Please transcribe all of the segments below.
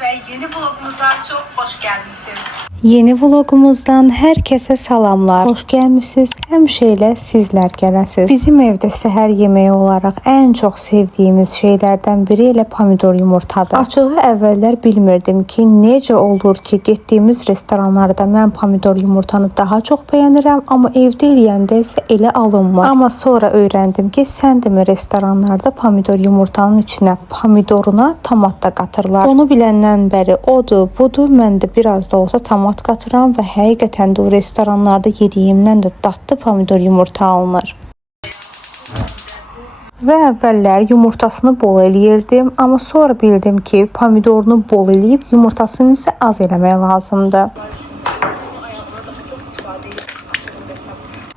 ve yeni vlogumuza çok hoş gelmişsiniz. Yeni vlogumuzdan herkese salamlar. Hoş gelmişsiniz. Həmişə sizler gələsiniz. Bizim evde səhər yemeği olarak en çok sevdiğimiz şeylerden biri ilə pomidor yumurtadır. Açığı əvvəllər bilmirdim ki, necə olur ki, getdiyimiz restoranlarda mən pomidor yumurtanı daha çok beğenirim, ama evde eləyəndə isə elə alınmır. Ama sonra öğrendim ki, sən demə restoranlarda pomidor yumurtanın içine pomidoruna tomat da qatırlar. Onu biləndən bəri odur, budur, mən də biraz da olsa tomat qatıram və həqiqətən də o restoranlarda yediyimdən də dadlı pomidor yumurta alınır. Və əvvəllər yumurtasını bol eləyirdim, amma sonra bildim ki, pomidorunu bol eləyib yumurtasını isə az eləmək lazımdır.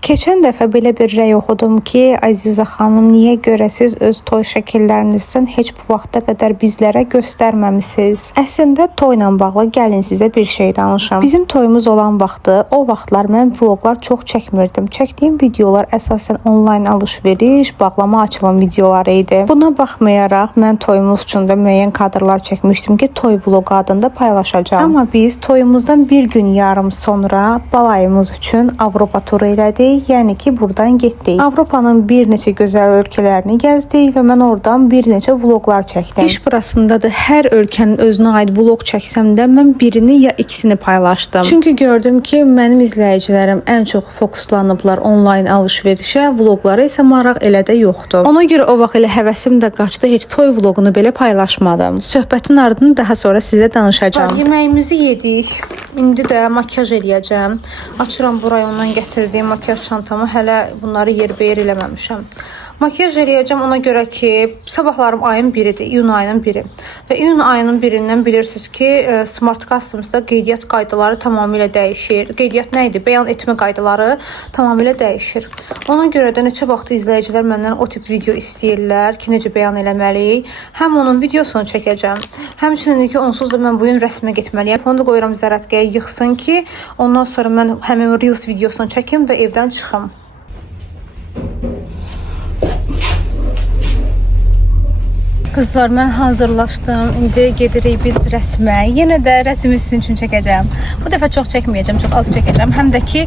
Keçən dəfə belə bir rəy oxudum ki, Əzizə xanım, niyə görə siz öz toy şəkillərinizdən heç bu vaxta qədər bizlərə göstərməmisiniz? Əslində toyla bağlı gəlin sizə bir şey danışım. Bizim toyumuz olan vaxtı, o vaxtlar mən vloglar çox çəkmirdim. Çəkdiyim videolar əsasən onlayn alış-veriş, bağlama açılım videoları idi. Buna baxmayaraq mən toyumuz üçün də müəyyən kadrlar çəkmişdim ki, toy vlogu adında paylaşacağam. Amma biz toyumuzdan bir gün yarım sonra balayımız üçün Avropa turu elədik. Yəni ki, buradan getdik. Avropanın bir neçə gözəl ölkələrini gəzdik və mən oradan bir neçə vloglar çəkdim. İş burasındadır. Hər ölkənin özünə aid vlog çəksəm də mən birini ya ikisini paylaşdım. Çünki gördüm ki, mənim izləyicilərim ən çox fokuslanıblar onlayn alış-verişə, vloglara isə maraq elə də yoxdur. Ona görə o vaxt elə həvəsim də qaçdı, heç toy vloqunu belə paylaşmadım. Söhbətin ardını daha sonra sizə danışacağam. Yeməyimizi yedik. İndi də makyaj eləyəcəm. Açıram bu rayondan gətirdiyim makyaj çantamı, hələ bunları yerbəyer eləməmişəm. Makyaj eləyəcəm ona görə ki, sabahlarım ayın 1-idir, iyun ayının 1-i. Və iyun ayının 1-dən bilirsiniz ki, Smart Customs-da qeydiyyat qaydaları tamamilə dəyişir. Qeydiyyat nə idi? Bəyan etmə qaydaları tamamilə dəyişir. Ona görə də neçə vaxt izləyicilər məndən o tip video istəyirlər ki, necə bəyan eləməliyik. Həm onun videosunu çəkəcəm, həmçinin ki, onsuz da mən bu gün rəsmə getməliyəm. Onu da qoyuram zərətqəyə yıxsın ki, ondan sonra mən həmin Reels videosunu çəkim və evdən çıxım. Kızlar, mən hazırlaşdım. İndi gedirik biz rəsmə. Yenə də rəsmi sizin üçün çəkəcəm. Bu dəfə çox çəkməyəcəm, çox az çəkəcəm. Həm də ki,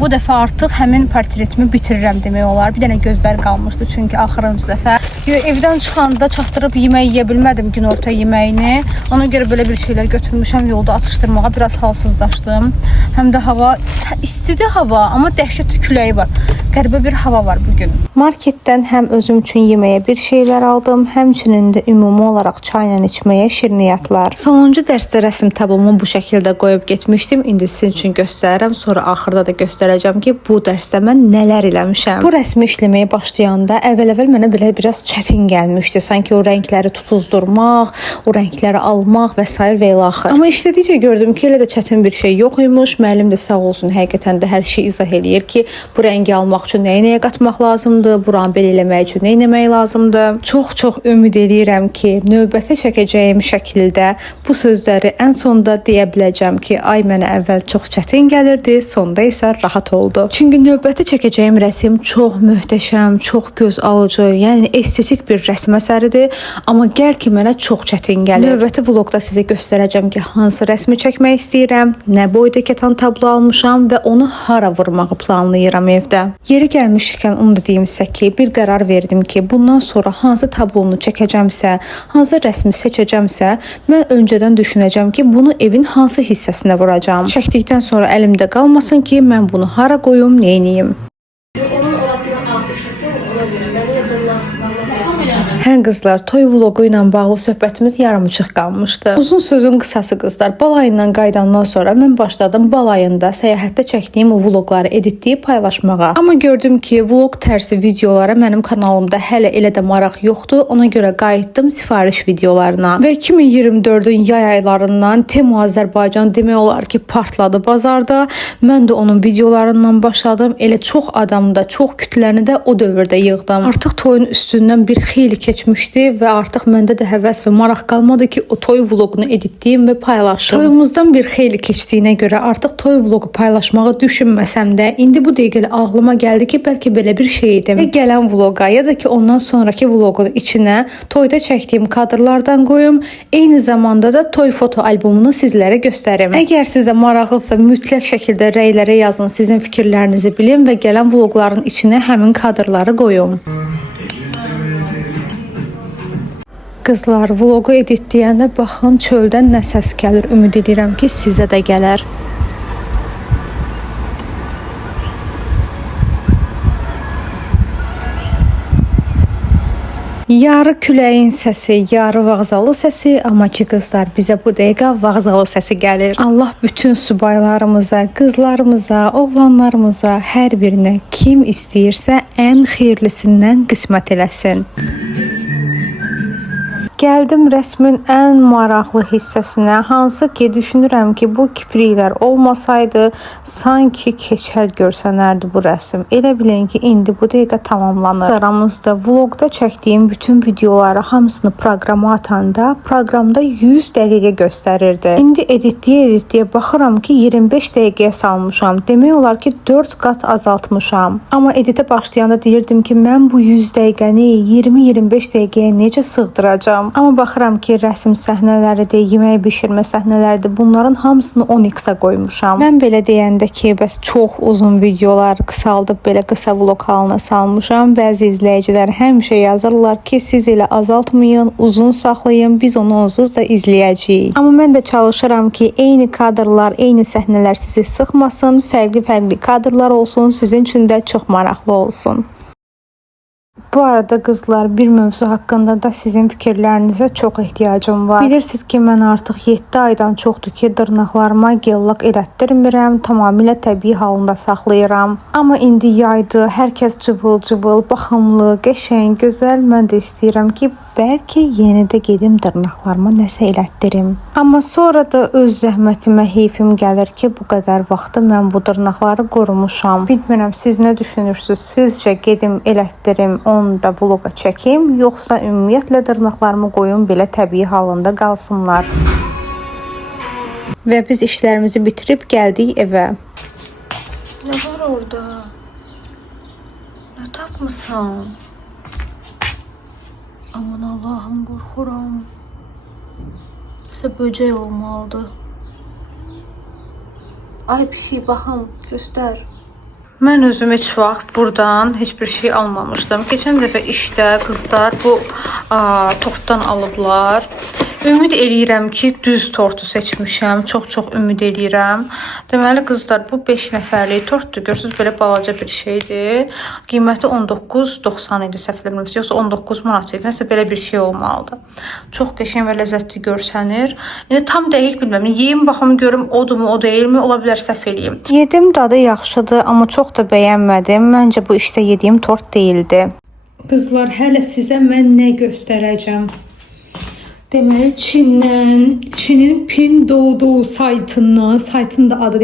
bu dəfə artıq həmin portretimi bitirirəm demək olar. Bir dənə gözlər qalmışdı, çünki axırıncı dəfə evdən çıxanda çatdırıb yemək yeyə bilmədim, günorta yeməyini. Ona görə belə bir şeylər götürmüşəm yolda atışdırmağa. Biraz halsızlaşdım. Həm də hava istidir hava, amma dəhşət küləyi var. Qəribə bir hava var bugün. Marketdən həm özüm üçün yeməyə bir şeylər aldım, həmçinin də ümumi olaraq çayla içməyə şirniyyatlar. Sonuncu dərsdə rəsm tablomu bu şəkildə qoyub getmişdim. İndi sizin üçün göstərirəm, sonra axırda da göstərəcəm ki, bu dərsdə mən nələr eləmişəm. Bu rəsmi işləməyə başlayanda əvvəl mənə belə biraz çətin gəlmişdi. Sanki o rəngləri tutuzdurmaq, o rəngləri almaq və s. və ilaxır. Amma işlədikcə gördüm ki, elə də çətin bir şey yox imiş. Müəllim də sağ olsun, həqiqətən də hər şey izah eləyir ki, bu rəngi almaq üçün nəyə qatmaq lazımdır, buranı belə eləmək üçün nə etmək lazımdır. Çox ümid edirəm ki, növbəti çəkəcəyim şəkildə bu sözləri ən sonda deyə biləcəm ki, ay mənə əvvəl çox çətin gəlirdi, sonda isə rahat oldu. Çünki növbəti çəkəcəyim rəsm çox möhtəşəm, çox göz alıcı, yəni estetik bir rəsm əsəridir, amma gəl ki, mənə çox çətin gəlir. Növbəti vloqda sizə göstərəcəm ki, hansı rəsmi çəkmək istəyirəm, nə boyda katan tablo almışam və onu hara vurmağı planlayıram evdə. Yeri gəlmişkən onu da deyim sizə ki, bir qərar verdim ki, bundan sonra hansı tablonu çəkəcəmsə, hansı rəsmi seçəcəmsə, mən öncədən düşünəcəm ki, bunu evin hansı hissəsinə vuracağam. Çəkdikdən sonra əlimdə qalmasın ki, mən bunu hara qoyum, neyniyim. Hə qızlar, toy vlogu ilə bağlı söhbətimiz yarımçıq qalmışdı. Uzun sözün qısası qızlar, balayından qayıdandan sonra mən başladım balayında səyahətdə çəkdiyim o vloqları editləyib paylaşmağa. Amma gördüm ki, vlog tərsi videolara mənim kanalımda hələ elə də maraq yoxdur. Ona görə qayıtdım sifariş videolarına. Və 2024-ün yay aylarından Temu Azərbaycan demək olar ki, partladı bazarda. Mən də onun videolarından başladım. Elə çox adamı da, çox kütləni də o dövrdə yığdım. Artıq toyun üstündən bir xeyli keçmişdi keçmişdi və artıq məndə də həvəs və maraq qalmadı ki, o toy vloqunu editləyim və paylaşım. Toyumuzdan bir xeyli keçdiyinə görə artıq toy vloqu paylaşmağı düşünməsəm də, indi bu dəqiqə ağlıma gəldi ki, bəlkə belə bir şey edim. Və gələn vloqa ya da ki, ondan sonraki vloqun içinə toyda çəkdiyim kadrlardan qoyum, eyni zamanda da toy foto albomunu sizlərə göstərim. Əgər sizə maraqlısa, mütləq şəkildə rəylərə yazın, sizin fikirlərinizi bilin və gələn vloqların içinə həmin kadrları qoyum. Qızlar, vlogu editləyəndə baxın, çöldən nə səs gəlir. Ümid edirəm ki, sizə də gələr. Yarı küləyin səsi, yarı vağzalı səsi, amma ki qızlar, bizə bu dəqiqə vağzalı səsi gəlir. Allah bütün subaylarımıza, qızlarımıza, oğlanlarımıza, hər birinə kim istəyirsə ən xeyirlisindən qismət eləsin. Gəldim rəsmin ən maraqlı hissəsinə, hansı ki düşünürəm ki, bu kipriklər olmasaydı, sanki keçəl görsənərdi bu rəsm. Elə bilin ki, indi bu dəqiqə tamamlanır. Aramızda vlogda çəkdiyim bütün videoları hamısını proqrama atanda, proqramda 100 dəqiqə göstərirdi. İndi editləyə baxıram ki, 25 dəqiqəyə salmışam. Demək olar ki, 4 qat azaltmışam. Amma editə başlayanda deyirdim ki, mən bu 100 dəqiqəni 20-25 dəqiqəyə necə sığdıracam? Amma baxıram ki, rəsm səhnələridir, yemək bişirmə səhnələridir. Bunların hamısını 10x-a qoymuşam. Mən belə deyəndə ki, bəs çox uzun videolar qısaldıb belə qısa vlog halına salmışam. Bəzi izləyicilər həmişə yazırlar ki, siz elə azaltmayın, uzun saxlayın, biz onu onsuz da izləyəcəyik. Amma mən də çalışıram ki, eyni kadrlar, eyni səhnələr sizi sıxmasın, fərqli kadrlar olsun, sizin üçün də çox maraqlı olsun. Bu arada qızlar, bir mövzu haqqında da sizin fikirlərinizə çox ehtiyacım var. Bilirsiniz ki, mən artıq 7 aydan çoxdur ki, dırnaqlarıma gellak elətdirmirəm, tamamilə təbii halında saxlayıram. Amma indi yaydı, hər kəs cıvıl-cıvıl, baxımlı, qəşəng, gözəl. Mən də istəyirəm ki, bəlkə yeni də gedim dırnaqlarıma nəsə elətdirim. Amma sonra da öz zəhmətimə heyfim gəlir ki, bu qədər vaxtı mən bu dırnaqları qorumuşam. Bilmirəm, siz nə düşünürsünüz? Sizcə gedim elətdirim, onu da vloga çəkim, yoxsa ümumiyyətlə dırnaqlarımı qoyum belə təbii halında qalsınlar. Və biz işlərimizi bitirib gəldik evə. Nə var orada? Nə tapmısan? Aman Allahım, qorxuram. Nəsə böcək olmalıdır. Ay pişik, baxım, göstər. Mən özüm heç vaxt buradan heç bir şey almamışdım. Keçən dəfə işdə qızlar bu tortdan alıblar. Ümid eləyirəm ki, düz tortu seçmişəm. Çox ümid eləyirəm. Deməli qızlar, bu 5 nəfərlik tortdur. Görürsünüz, belə balaca bir şeydir. Qiyməti 19.90 idi, səhv eləmirəmsə, yoxsa 19 manat idi. Nəsə belə bir şey olmalıdır. Çox qəşəng və ləzzətli görsənir. İndi tam dəqiq bilmirəm. Yeyim baxım görüm odumu, o deyilmi? Ola bilər səhv eləyim. Yedim, dadı yaxşıdır, amma çox da bəyənmədim. Məncə bu işdə yediyim tort deyildi. Qızlar, hələ sizə mən nə göstərəcəm? Deməli, Çinin Pinduoduo saytının da adı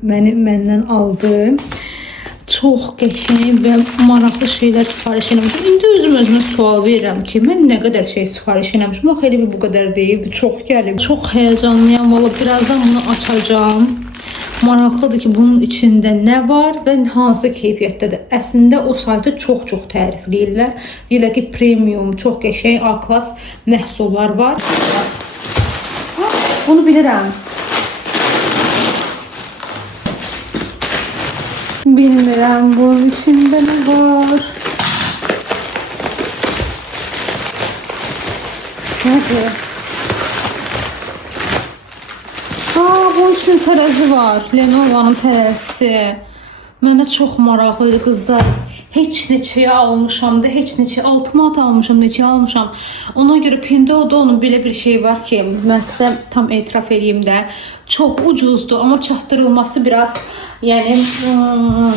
məndən aldı. Çox qəşəng və maraqlı şeylər sifariş eləmişəm. İndi özümə sual verirəm ki, mən nə qədər şey sifariş eləmişəm. Axı elə bu qədər deyildi, çox gəlib. Çox həyəcanlıyam, valla birazdan bunu açacağım. Maraqlıdır ki, bunun içində nə var və hansı keyfiyyətdədir. Əslində o saytı çox tərifləyirlər. Deyirlər ki, premium, çox qəşəng, A-klass məhsullar var. Bunu bilirəm. Bilmirəm, bunun içində nə var. Nədir? Bunun üçün tərəzi var. Lenovo'nun tərəzisi. Mənə çox maraqlıydı qızlar. Heç neçəyə almışam da, heç neçə 6 manat almışam, neçəyə almışam. Ona görə Pinduoduo'nun belə bir şey var ki, mən sizə tam etiraf edeyim də, çox ucuzdur, amma çatdırılması biraz, yəni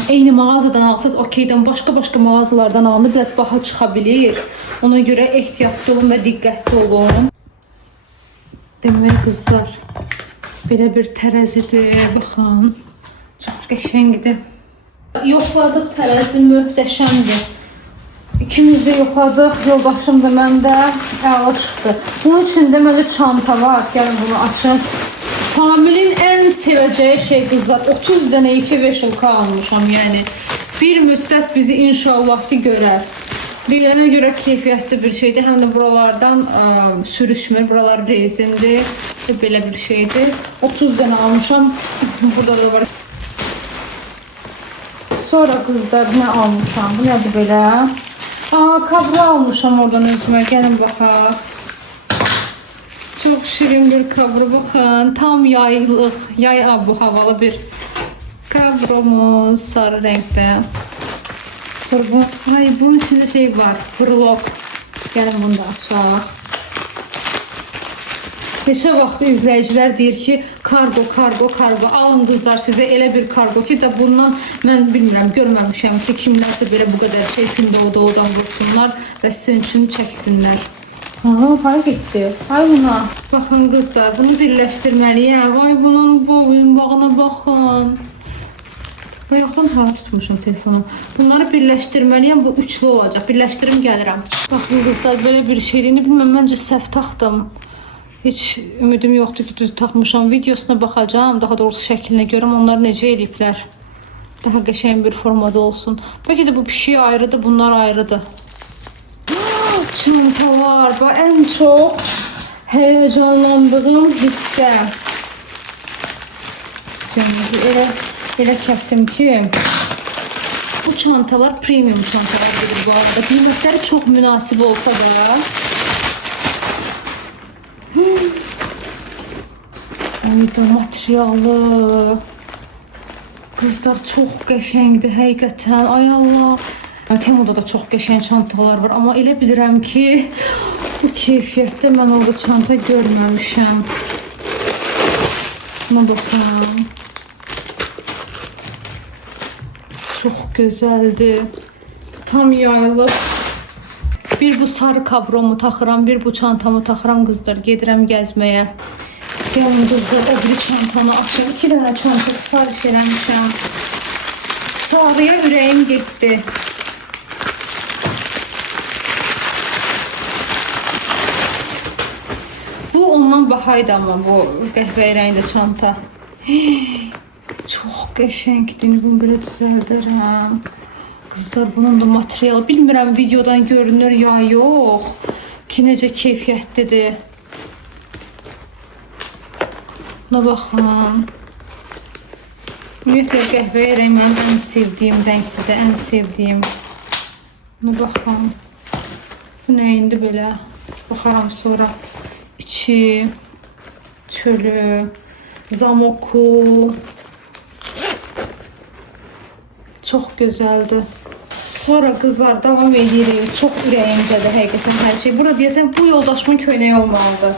eyni mağazadan alsaz okeydən başqa mağazalardan alanda biraz baha çıxa bilir. Ona görə ehtiyatlı olun və diqqətli olun. Demək qızlar, belə bir tərəzidir, baxın, çox qəşəngdir. Yoxladıq, tərəzi möhtəşəmdir. İkimiz də yoxladıq. Yoldaşım da mən də əla çıxdı. Bunun içində məndə çanta var. Gəlin bunu açın. Familin ən sevəcəyi şey qızlar. 30 dənə 2 veşilka almışam. Yəni bir müddət bizi inşallah ki görər. Deyilənə görə keyfiyyətli bir şeydir. Həm də buralardan sürüşmür. Buralar rezindir. Belə bir şeydir. 30 dənə almışam. Burada da var. Sonra qızlar nə almışam? Bu nədir belə? Kablo almışam oradan özümə. Gəlin baxaq. Çok şirin bir kablo, bakın. Tam yaylıq, yay bu havalı bir kabromuz sarı renkte. Sonra bunun içinde şey var, fırlok. Gelin bunu da açaq. Neçə vaxt izləyicilər deyir ki, kargo. Alın qızlar sizə elə bir kargo ki, da bundan mən bilmirəm, görməmişəm ki, kimlərsə belə bu qədər şey Pinduoduo'dan vursunlar və sizin üçün çəksinlər. Hay gitti. Ay buna. Bakın kızlar, bunu birləşdirməliyəm. Ay bunun boyunbağına baxın. Ayaqdan hava tutmuşum telefonu. Bunları birləşdirməliyəm. Bu üçlü olacaq. Birləşdirim gəlirəm. Baxın kızlar, böyle bir şeyini bilməm. Məncə səhv taxdım. Heç ümidim yoxdur ki, düz taxmışam. Videosuna baxacağım. Daha doğrusu şəklinə görəm. Onlar necə eləyiblər. Daha qəşəng bir formada olsun. Bəlkə də bu pişiyi ayrıdır, bunlar ayrıdır. Çantalar. Bu en çok heyecanlandığım hissə. Elə kəsim ki, bu çantalar premium çantalar gedir bu arada. Qiymətləri çox münasib olsa da. Ayda materialı. Qızlar çox qəşəngdir həqiqətən. Ay Allah. Temu'da da çok qəşəng çantalar var, amma elə bilirəm ki, bu keyfiyyətdə mən orada çanta görməmişəm. Buna baxın. Çox gözəldir. Tam yayılıb. Bir bu sarı kabromu taxıram, bir bu çantamı taxıram qızlar. Gedirəm gəzməyə. Gəlin qızlar, o bir çantanı açım. 2 dənə çanta sifariş eləmişəm. Sarıya ürəyim getdi. Bu ondan bahaydı ama bu qəhvəyi rəngli çanta. Çox qəşəngdir. Bunu belə düzəldərəm. Qızlar, bunun da materialı bilmirəm videodan görünür ya yox. Ki necə keyfiyyətlidir. Buna baxın. Ümumiyyətlə qəhvəyi rəng mənim ən sevdiyim rəngdir, ən sevdiyim. Buna baxın. Bu nə indi belə? Baxaram sonra. İçi, çölü, zamoku. Çok güzeldi. Sonra kızlar devam edirik. Çok ürəyimdədir həqiqətən hər şey. Burada deyəsən bu yoldaşımın köynəyi olmalıdır.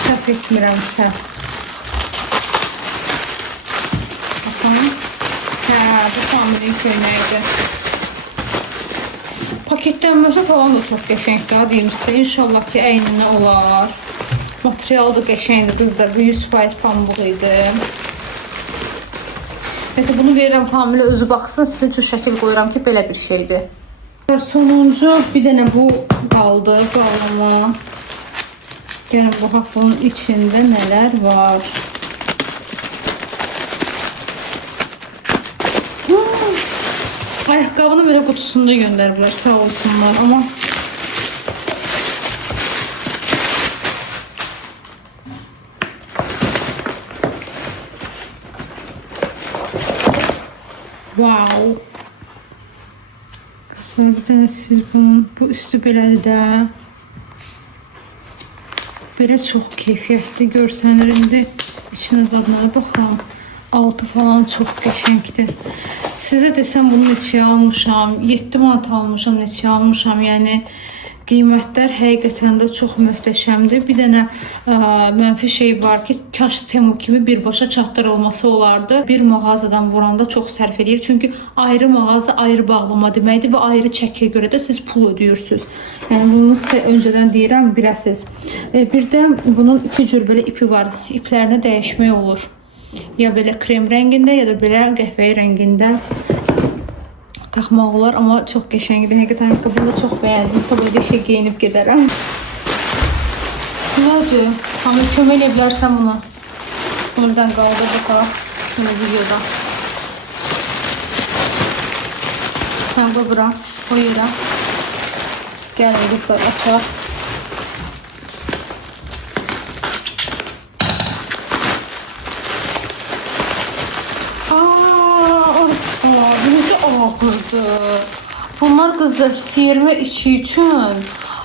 Səhv etmirəmsə. Baxın. Bu familin köynəyidir. Paketlənməsi falan da çox qəşəngdir, deyim sizə. İnşallah ki, əyninə olar. Materialı da qəşəngdir qızlar. Bu 100% pambıq idi. Neyse, bunu verirəm Familə özü baxsın. Sizin üçün şəkil qoyuram ki, belə bir şeydir. Sonuncu bir dənə bu qaldı, bağlama. Gəlin baxaq bunun içində nələr var. Ayaqqabını belə qutusunda göndəriblər, sağ olsunlar, amma wow. Kızlar, bir tane siz bunun bu üstü belədir də. Belə çox keyfiyyətli görsənirində içinə zadına baxıram. Altı falan çox qəşəngdir. Sizə desəm bunu neçəyə almışam, 7 manat almışam, neçəyə almışam, yəni qiymətlər həqiqətən də çox möhtəşəmdir. Bir dənə mənfi şey var ki, kaş Temu kimi birbaşa çatdırılması olardı. Bir mağazadan vuranda çox sərf edir. Çünki ayrı mağaza, ayrı bağlama deməkdir və ayrı çəkiyə görə də siz pul ödəyirsiniz. Yəni bunu sizə öncədən deyirəm, biləsiniz. Bir də bunun 2 cür belə ipi var. İplərini dəyişmək olur. Ya belə krem rəngində, ya da belə qəhvəyi rəngində. taxmaq olar, amma çox qəşəngdir. Həqiqətən bunu da çox bəyəndim. Sabah işə geyinib gedərəm. Nədir? Tamam, kömək edə bilərsən buna. Buradan qaldır bakalım. Bunu videoda. Həm bu bura, o yerə. Gəlin qızlar, açaq. Necə ağırdı. Bunlar qızlar siyirmə içi üçün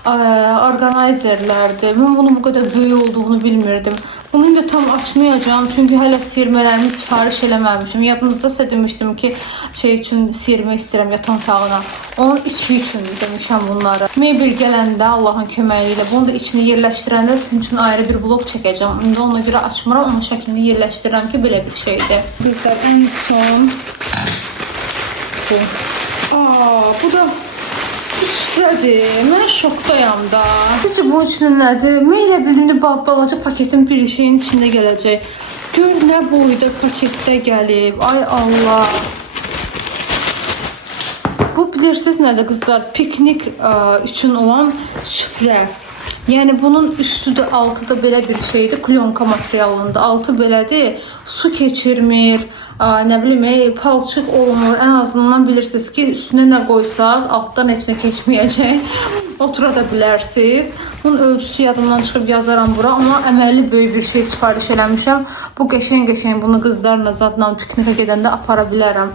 orqanayzerlərdir. Mən bunun bu qədər böyük olduğunu bilmirdim. Bunu da tam açmayacağım çünkü hələ siyirmələrimi sifariş eləməmişim. Yadınızdasa demişdim ki, üçün siyirmə istəyirəm yatan otağına. Onun içi üçün demişəm bunları. Mebel gələndə Allahın köməyi ilə bunu da içini yerləşdirəndə sizin üçün ayrı bir vlog çəkəcəm. İndi ona görə açmıram, onun şəklini yerləşdirirəm ki, belə bir şeydir. Bizlər ən son bu. Bu da süfrədir. Mən şokdayam da. Sizcə bunun içində nədir? Mən elə bildim ki, balaca paketin bir şeyin içində gələcək. Gör nə boyda paketdə gəlib. Ay Allah. Bu bilirsiniz nədir qızlar? Piknik üçün olan süfrə. Yəni bunun üstü də altı da belə bir şeydir. Klonka materialında. Altı belədir. Su keçirmir. Nə bilim, palçıq olmur. Ən azından bilirsiniz ki, üstünə nə qoysaz, altdan heç nə keçməyəcək. Otura da bilərsiniz. Bunun ölçüsü yadımdan çıxıb yazaram bura. Amma əməlli böyük bir şey sifariş eləmişəm. Bu qəşəng bunu qızlarla zadla piknikə gedəndə apara bilərəm.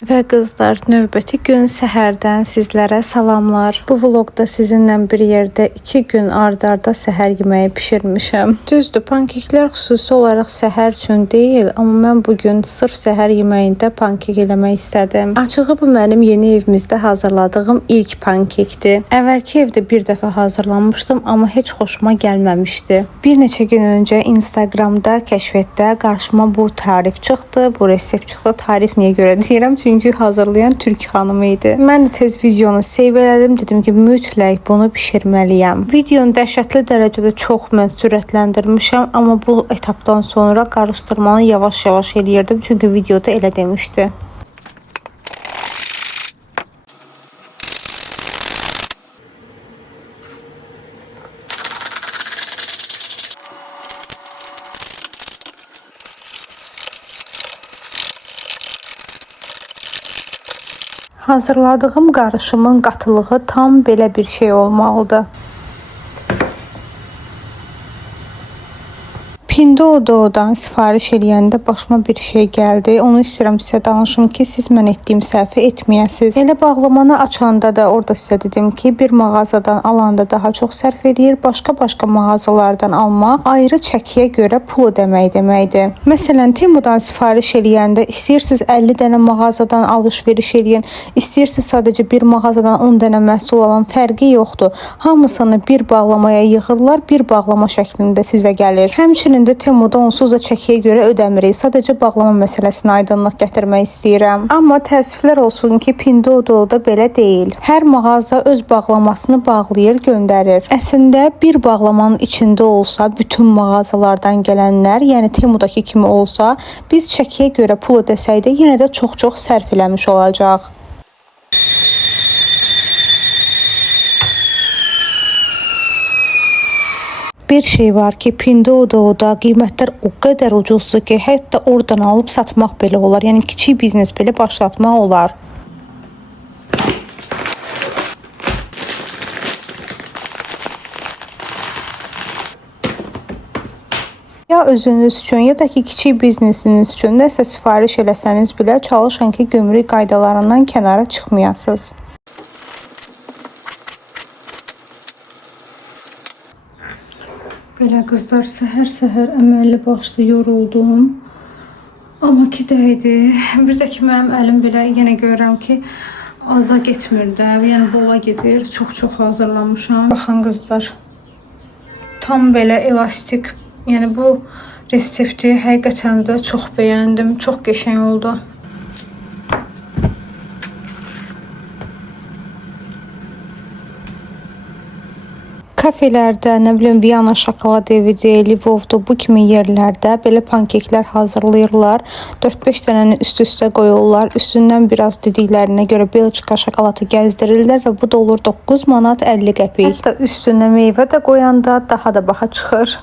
Və qızlar, növbəti gün səhərdən sizlərə salamlar. Bu vlogda sizinlə bir yerdə 2 gün ard-arda səhər yeməyi bişirmişəm. Düzdür, pankeklər xüsusi olaraq səhər üçün deyil, amma mən bugün sırf səhər yeməyində pankek eləmək istədim. Açığı bu mənim yeni evimizdə hazırladığım ilk pankekdir. Əvvəlki evdə bir dəfə hazırlamışdım, amma heç xoşuma gəlməmişdi. Bir neçə gün öncə Instagramda, kəşfətdə qarşıma bu tarif çıxdı, bu resept çıxdı. Tarif niyə görə deyirəm? Çünki hazırlayan Türk xanımı idi. Mən də tez videonu save elədim. Dedim ki, mütləq bunu bişirməliyəm. Videonu dəhşətli dərəcədə çox mən sürətləndirmişəm, amma bu etapdan sonra qarışdırmanı yavaş-yavaş eləyirdim. Çünki videoda elə demişdi. Hazırladığım qarışımın qatılığı tam belə bir şey olmalıdır. Pinduoduo'dan sifariş eləyəndə başıma bir şey gəldi. Onu istəyirəm sizə danışım ki, siz mən etdiyim səhvi etməyəsiniz. Elə bağlamanı açanda da orada sizə dedim ki, bir mağazadan alanda daha çox sərf edir, başqa mağazalardan almaq ayrı çəkiyə görə pul ödəmək deməkdir. Məsələn, Temudan sifariş eləyəndə istəyirsiniz 50 dənə mağazadan alış-veriş eləyin, istəyirsiniz sadəcə bir mağazadan 10 dənə məhsul alan, fərqi yoxdur. Hamısını bir bağlamaya yığırlar, bir bağlama şəklində sizə gəlir. Həmçinin də Temuda onsuz da çəkiyə görə ödəmirik. Sadəcə bağlama məsələsinə aydınlıq gətirmək istəyirəm. Amma təəssüflər olsun ki, Pinduoduo'da belə deyil. Hər mağaza öz bağlamasını bağlayır, göndərir. Əslində bir bağlamanın içində olsa, bütün mağazalardan gələnlər, yəni Temudakı kimi olsa, biz çəkiyə görə pul ödəsək də yenə də çox sərf eləmiş olacaq. Bir şey var ki, Pinduoduo'da qiymətlər o qədər ucuzdur ki, hətta oradan alıb satmaq belə olar. Yəni kiçik biznes belə başlatmaq olar. Ya özünüz üçün, ya da ki kiçik biznesiniz üçün nəsə sifariş eləsəniz belə çalışın ki, gömrük qaydalarından kənara çıxmayasınız. Belə qızlar, səhər əməlli başlı yoruldum. Amma ki dəydi. Bir də ki mənim əlim belə yenə görürəm ki aza getmir də. Yəni bola gedir. Çox hazırlamışam. Baxın qızlar. Tam belə elastik. Yəni bu resepti həqiqətən də çox bəyəndim. Çox qəşəng oldu. kafelərdə, nə bilim Viyana şokolad evidir, Lvovdur, bu kimi yerlərdə belə pankeklər hazırlayırlar. 4-5 dənəni üst-üstə qoyurlar. Üstündən biraz dediklərinə görə Belçika şokoladı gəzdirirlər və bu da olur 9 manat 50 qəpik. Hətta üstünə meyvə də qoyanda daha da baha çıxır.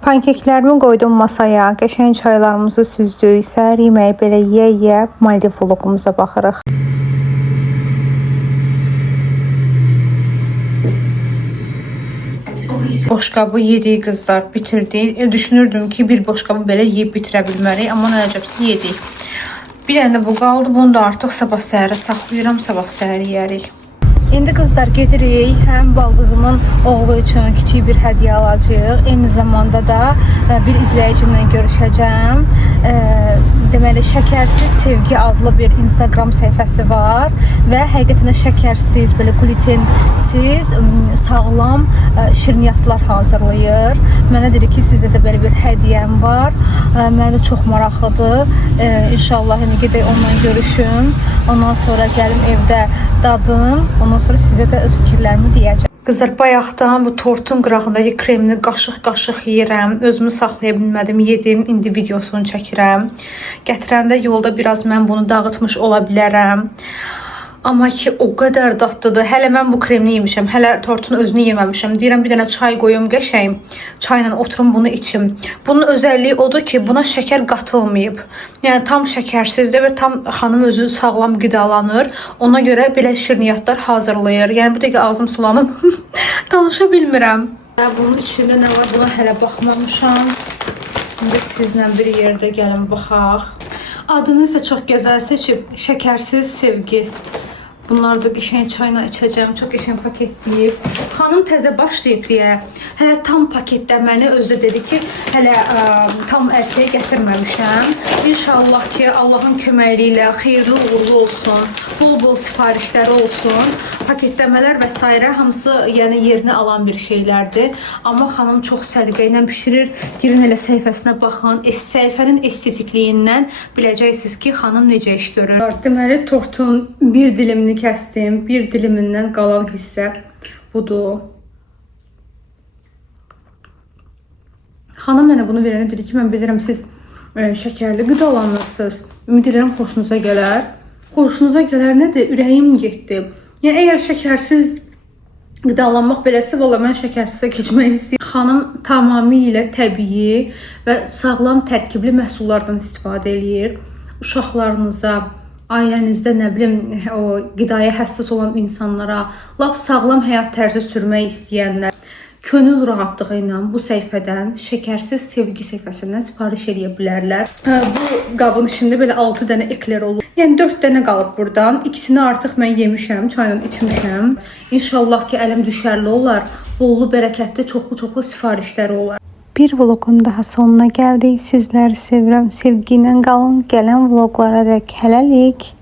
Pankeklərimi qoydum masaya, qəşəng çaylarımızı süzdük, səhər yeməyi belə yeyə-yeyə Maldiv vlogumuza baxırıq. Boşqabı yedik qızlar, bitirdik. Düşünürdüm ki, bir boşqabı belə yeyib bitirə bilmərik, amma nə əcəbsə yedik. Bir dənə də bu qaldı, bunu da artıq sabah səhərə saxlayıram, sabah səhər yeyərik. İndi qızlar gedirik, həm baldızımın oğlu üçün kiçik bir hədiyyə alacağıq. Eyni zamanda da bir izləyicimlə görüşəcəm. Deməli, Şəkərsiz Sevgi adlı bir Instagram səhifəsi var və həqiqətən də şəkərsiz, belə glutensiz, sağlam şirniyyatlar hazırlayır. Mənə dedi ki, sizdə də belə bir hədiyyəm var. Mənə də çox maraqlıdır. İnşallah indi gedək onunla görüşüm. Ondan sonra gəlim evdə dadım. Ondan sonra sizə də öz fikirlərimi deyəcəm. Qızlar, bayaqdan bu tortun qırağındakı kremini qaşıq-qaşıq yeyirəm. Özümü saxlaya bilmədim, yedim. İndi videosunu çəkirəm. Gətirəndə yolda biraz mən bunu dağıtmış ola bilərəm. Amma ki, o qədər dadlıdır. Hələ mən bu kremini yemişəm. Hələ tortun özünü yeməmişəm. Deyirəm, bir dənə çay qoyum qəşəyim. Çayla oturum bunu içim. Bunun özəlliyi odur ki, buna şəkər qatılmayıb. Yəni, tam şəkərsizdir və tam xanım özü sağlam qidalanır. Ona görə belə şirniyyatlar hazırlayır. Yəni, bu dəqiqə ağzım sulanıb. Danışa bilmirəm. Bunun içində nə var? Buna hələ baxmamışam. İndi sizlə bir yerdə gəlin baxaq. Adını isə çox gözəl seçib. Şəkərsiz Sevgi. Bunlar da qəşəng çayla içəcəm. Çox qəşəng paketləyib. Xanım təzə başlayıb deyə. Hələ tam paketləməni özü dedi ki, hələ tam ərsəyə gətirməmişəm. İnşallah ki, Allahın köməkliyi ilə xeyirli uğurlu olsun. Bol-bol sifarişləri olsun. Paketləmələr və s. hamısı yəni yerini alan bir şeylərdir. Amma xanım çox səliqə ilə bişirir. Girin elə səhifəsinə baxın. Səhifənin estetikliyindən biləcəksiniz ki, xanım necə iş görür. Deməli, tortun bir dilimini kəsdim. Bir dilimindən qalan hissə budur. Xanım mənə bunu verənə dedi ki, mən bilirəm siz şəkərli qidalanırsınız. Ümid edirəm xoşunuza gələr. Xoşunuza gələr nədir? Ürəyim getdi. Yəni, əgər şəkərsiz qidalanmaq belədirsə, valla mən şəkərsizə keçmək istəyirəm. Xanım tamamilə təbii və sağlam tərkibli məhsullardan istifadə edir. Uşaqlarınıza, ailənizdə nə bilim o qidaya həssas olan insanlara, lap sağlam həyat tərzi sürmək istəyənlər könül rahatlığı ilə bu səhifədən, Şəkərsiz Sevgi səhifəsindən sifariş edə bilərlər. Bu qabın içində belə 6 dənə ekler olur. Yəni 4 dənə qalıb buradan. İkisini artıq mən yemişəm, çayla içmişəm. İnşallah ki, əlim düşərli olar. Bollu, bərəkətli, çoxlu sifarişləri olar. Bir vlogun daha sonuna gəldik. Sizləri sevirəm. Sevgi ilə qalın. Gələn vloglara dək hələlik.